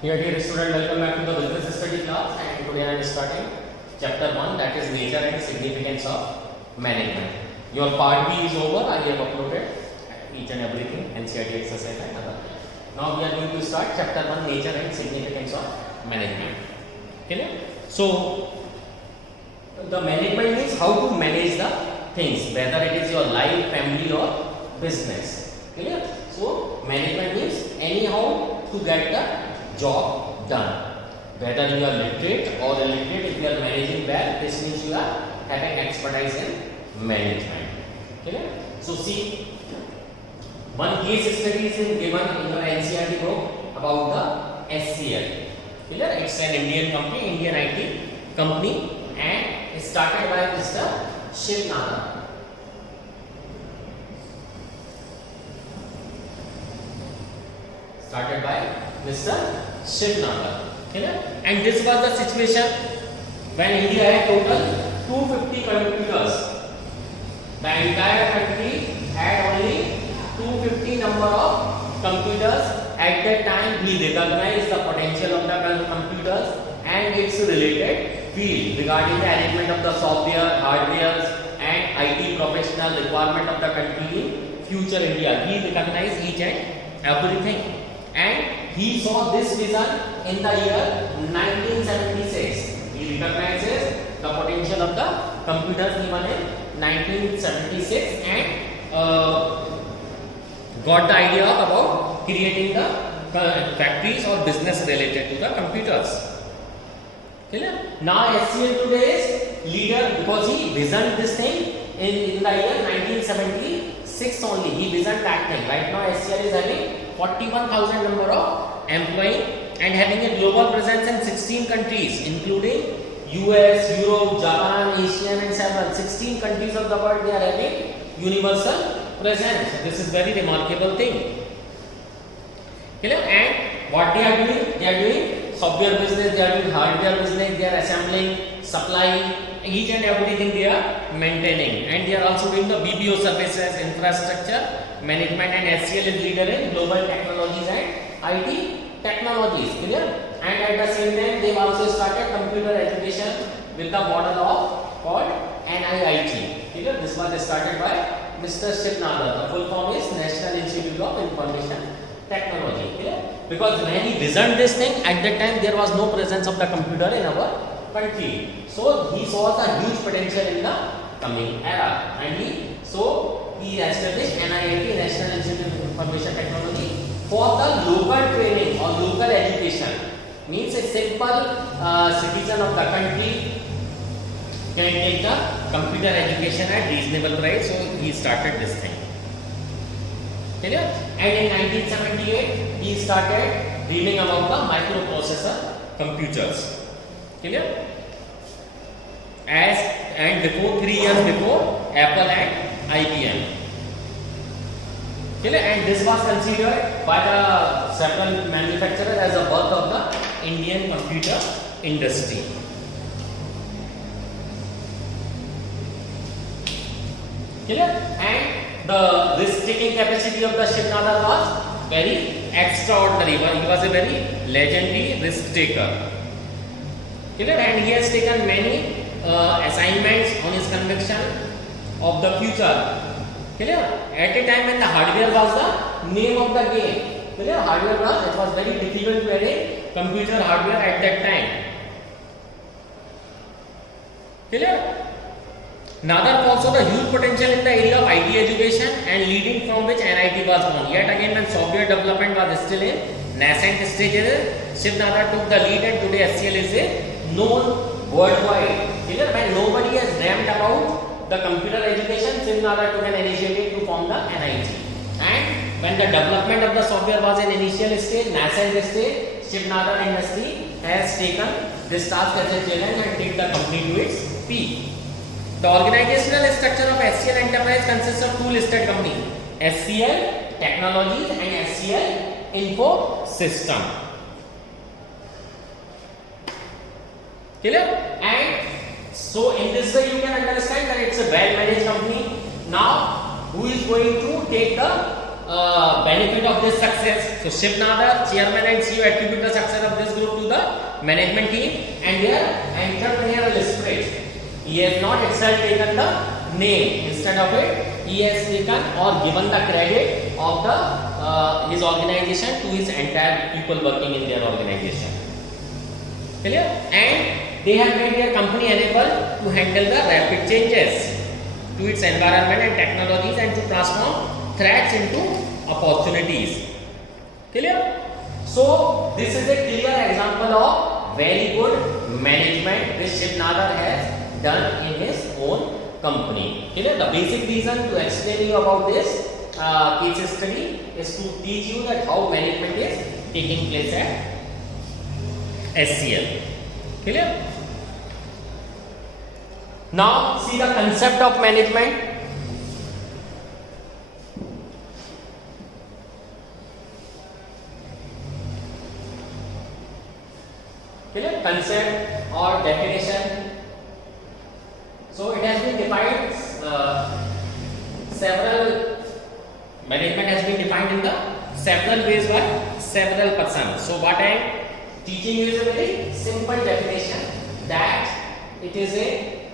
Dear student, welcome back to the business study class, and today I am starting chapter 1, that is nature and significance of management. Your part B is over. I have uploaded each and everything, NCERT exercise and other. Now we are going to start chapter 1, nature and significance of management. Okay? So the management means how to manage the things, whether it is your life, family or business. Clear? So management means anyhow to get the job done. Whether you are literate or illiterate, if you are managing well, this means you are having expertise in management. Okay? So see, one case study is given in your NCERT book about the SCL. Clear? It's an Indian company, Indian IT company, and it started by Mr. Shiv Nadar. Started by Mr. Shiv Nadar. And this was the situation when India had total 250 computers. The entire country had only 250 number of computers. At that time, he recognized the potential of the computers and its related field regarding the arrangement of the software, hardware, and IT professional requirement of the country in future India. He recognized each and everything. And he saw this vision in the year 1976. He recognizes the potential of the computers given in 1976 and got the idea about creating the factories or business related to the computers. Clear? Now SCL today is leader because he visioned this thing in the year 1976 only. He visioned that thing. Right now SCL is having 41,000 number of employees and having a global presence in 16 countries including US, Europe, Japan, Asia and several 16 countries of the world. They are having universal presence. This is very remarkable thing. Clear? And what they are doing? They are doing software business, they are doing hardware business, they are assembling, supplying, each and everything they are maintaining, and they are also doing the BPO services, infrastructure management, and SCL is leader in global technologies and IT technologies. Clear? And at the same time they have also started computer education with the model of called NIIT. Clear? This was started by Mr. Shiv Nadar. The full form is National Institute of Information Technology. Clear? Because when he visioned this thing, at that time there was no presence of the computer in our country. So he saw the huge potential in the coming era, and he established NIIT, National Institute of Information Technology, for the local training or local education. Means a simple citizen of the country can take the computer education at reasonable price. So he started this thing. Clear? And in 1978 he started dreaming about the microprocessor computers. Clear? And before 3 years before Apple and IBM. Clear? And this was considered by the several manufacturers as a birth of the Indian computer industry. Clear? And the risk-taking capacity of the Shiv Nadar was very extraordinary. He was a very legendary risk-taker. Clear? And he has taken many assignments on his conviction of the future. Clear? At a time when the hardware was the name of the game. Clear? Hardware was, it was very difficult to arrange computer hardware at that time. Clear? Nadar foresaw the huge potential in the area of IT education and leading from which NIT was born. Yet again, when software development was still in nascent stages, Shiv Nadar took the lead, and today SCL is a known worldwide. Clear? When nobody has dreamt about the computer education, Shiv Nadar took an initiative to form the NIT. And when the development of the software was in initial stage, nascent stage, Shiv Nadar industry has taken this task as a challenge and take the company to its peak. The organizational structure of SCL Enterprise consists of two listed companies, SCL Technologies and SCL Info System. Clear? And so in this way you can understand that it's a well managed company. Now who is going to take the benefit of this success. So Shiv Nadar, chairman and CEO, attribute the success of this group to the management team and their entrepreneurial spirit. He has not itself taken the name. Instead of it, he has taken or given the credit of the his organization to his entire people working in their organization. Clear? And they have made their company able to handle the rapid changes to its environment and technologies and to transform threats into opportunities. Clear? So this is a clear example of very good management which Shiv Nadar has done in his own company. Clear? The basic reason to explain you about this case study is to teach you that how management is taking place at SCL. Clear? Now see the concept of management. Clear? Concept or definition. So it has been defined management has been defined in the several ways by several persons. So what I am teaching you is a very simple definition, that it is a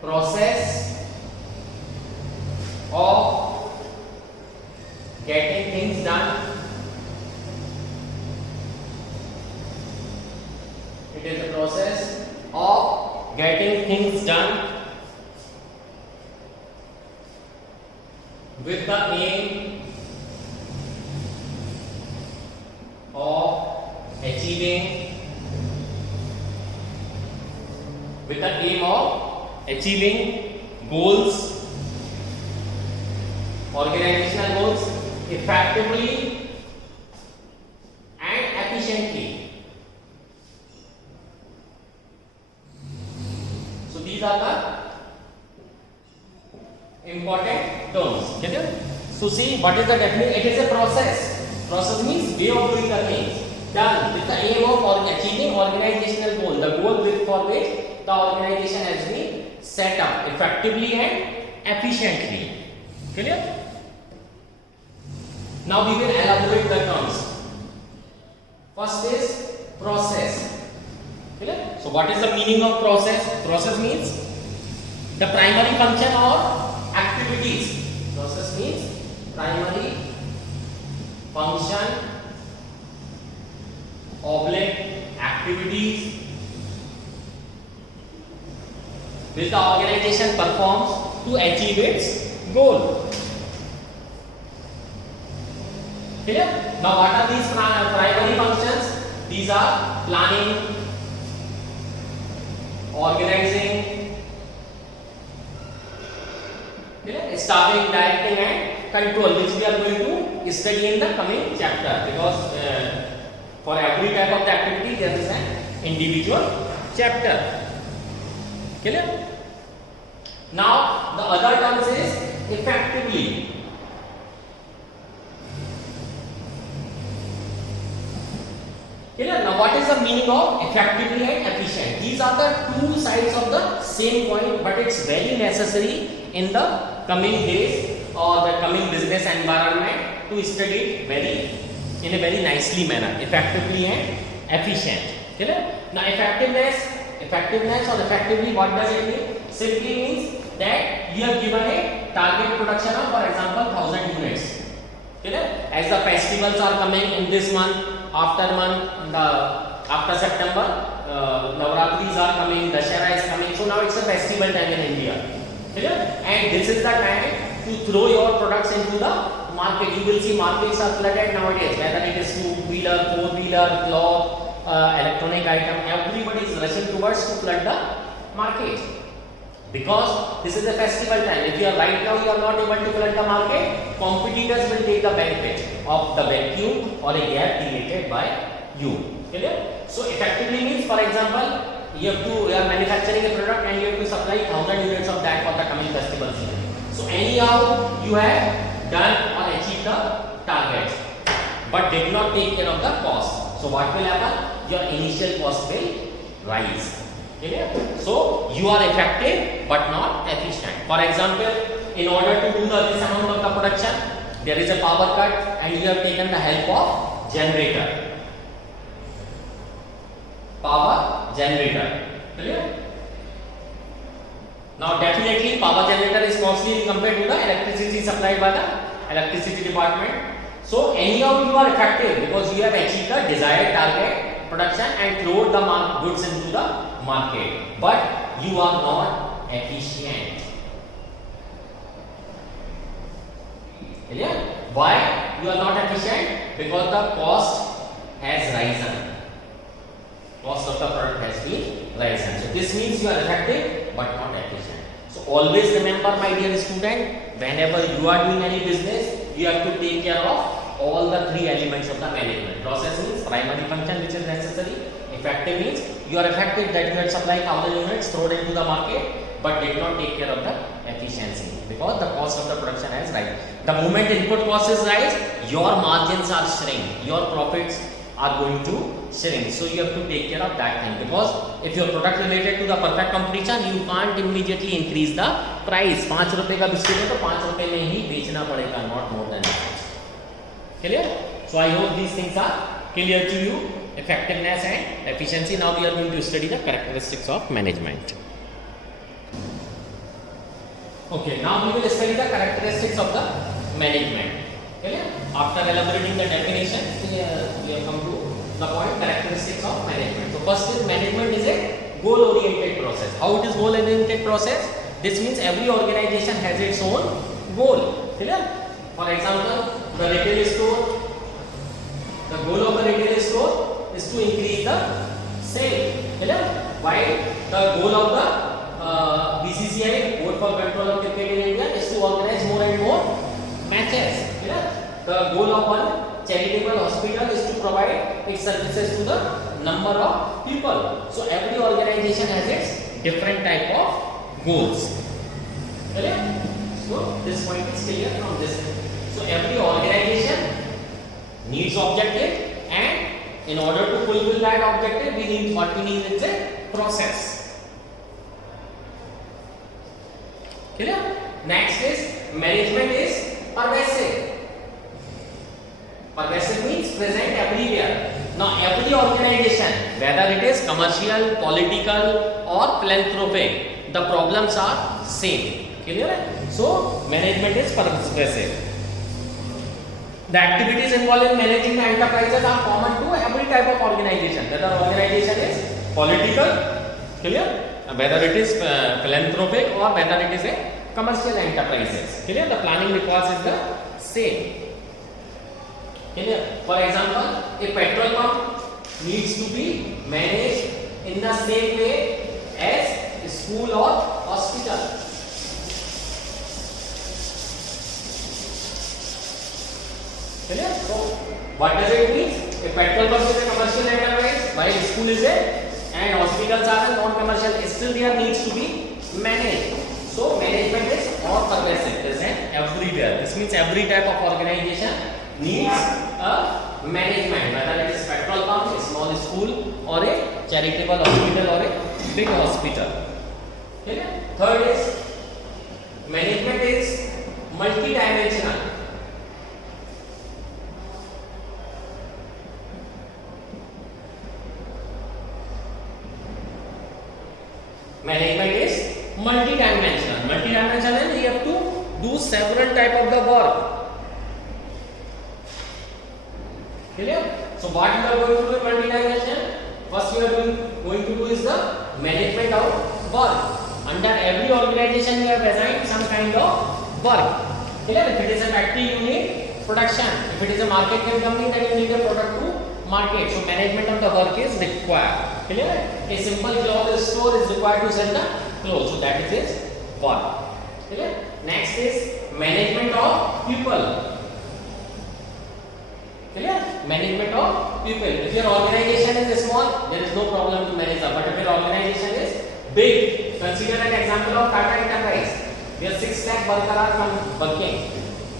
process of getting things done. It is a process of getting things done with the aim of achieving goals, organizational goals, effectively and efficiently. So these are the important terms. Okay? So see, what is the definition? It is a process. Process means way of doing the things done with the aim of achieving organizational goal. The goal for which the organization has been set up effectively and efficiently. Clear? Now we will elaborate the terms. First is process. Clear? So what is the meaning of process? Process means the primary function or activities. Process means primary function oblique activities which the organization performs to achieve its goal. Clear? Now what are these primary functions? These are planning, organizing, staffing, directing and control, which we are going to study in the coming chapter, because for every type of the activity there is an individual chapter. Clear? Now the other terms is effectively. Clear? Now what is the meaning of effectively and efficient? These are the two sides of the same coin, but it's very necessary in the coming days or the coming business environment to study it in a very nicely manner, effectively and efficient. Clear? Now effectiveness or effectively, what does it mean? Simply means that you have given a target production of, for example, 1000 units. Clear? As the festivals are coming in this month, after September, Navratris are coming, Dashera is coming. So now it's a festival time in India. Clear? And this is the time to throw your products into the market. You will see markets are flooded nowadays, whether it is two-wheeler, four-wheeler, cloth, electronic item. Everybody is rushing towards to flood the market, because this is a festival time. If you are right now you are not able to flood the market, competitors will take the benefit of the vacuum or a gap created by you. Clear? So effectively means, for example, you are manufacturing a product and you have to supply 1000 units of that for the coming festival season. So anyhow you have done or achieved the target, but did not take care of the cost. So what will happen? Your initial cost will rise. Clear? So you are effective but not efficient. For example, in order to do this amount of the production, there is a power cut and you have taken the help of generator. Power generator. Clear? Now definitely power generator is costly compared to the electricity supplied by the electricity department. So anyhow you are effective because you have achieved the desired target production and flowed the goods into the market, but you are not efficient. Clear? Why you are not efficient? Because the cost has risen. Cost of the product has been risen. So this means you are effective but not efficient. So always remember, my dear student, whenever you are doing any business, you have to take care of all the three elements of the management. Process means primary function which is necessary. Effective means you are effective that you had supplied 1000 units thrown into the market but did not take care of the efficiency because the cost of the production has risen. The moment input cost is rise, your margins are shrink, your profits are going to shrink. So you have to take care of that thing, because if your product related to the perfect competition, you can't immediately increase the price. 5 रुपए का biscuit है तो 5 रुपए में ही बेचना पड़ेगा, not more than that. Clear? So I hope these things are clear to you. Effectiveness and efficiency. Now we are going to study the characteristics of management. Okay, now we will study the characteristics of the management. Clear? After elaborating the definition, we have come to the point characteristics of management. So first is management is a goal oriented process. How it is goal oriented process? This means every organization has its own goal. Clear? For example, the retail store, the goal of the retail store is to increase the sale. Clear? While the goal of the BCCI, Board for Control of Cricket in India, is to organize more and more matches. Clear? The goal of one charitable hospital is to provide its services to the number of people. So every organization has its different type of goals. Clear? So this point is clear from this. So every organization needs objective, and in order to fulfill that objective, we need is a process. Clear? Next is management is pervasive. Pervasive means present everywhere. Now every organization, whether it is commercial, political or philanthropic, the problems are same. Clear? So management is pervasive. The activities involved in managing the enterprises are common to every type of organization. Whether organization is political, clear? Whether it is philanthropic or whether it is a commercial enterprises. Clear? The planning requires is the same. Clear? For example, a petrol pump needs to be managed in the same way as a school or hospital. Clear? So, what does it mean? A petrol pump is a commercial enterprise, while school is a, and hospitals are a non-commercial. Still, there needs to be managed. So, management is more pervasive, present everywhere. This means every type of organization needs a management, whether it is petrol pump, a small school, or a charitable hospital, or a big hospital. Clear? Third is management is multi-dimensional. Management is multi-dimensional. Multi-dimensional means you have to do several type of the work. Clear? So what you are going to do in multi-dimensional? First you are going to do is the management of work. Under every organization you have assigned some kind of work. Clear? If it is a factory, you need production. If it is a marketing company, then you need a product to market. So management of the work is required. Clear? A simple clothes store is required to sell the clothes. So that is its work. Clear? Next is management of people. Clear? Management of people. If your organization is small, there is no problem to manage that. But if your organization is big, consider an example of Tata Enterprise. Where 6 lakh workers are working.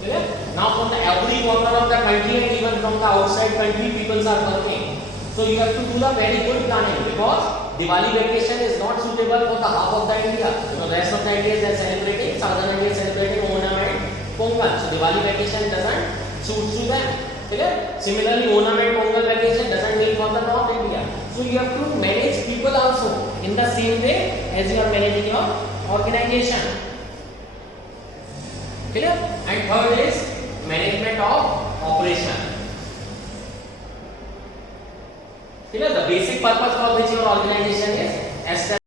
Clear? Now from the every corner of the country and even from the outside country, people are working. So you have to do the very good planning, because Diwali vacation is not suitable for the half of the India. The rest of the India is celebrating, southern India is celebrating Onam and Pongal. So Diwali vacation doesn't suit to them. Clear? Similarly, Onam and Pongal vacation doesn't mean for the North India. So you have to manage people also in the same way as you are managing your organization. Clear? And third is management of operation. Clear? The basic purpose for which your organization is established.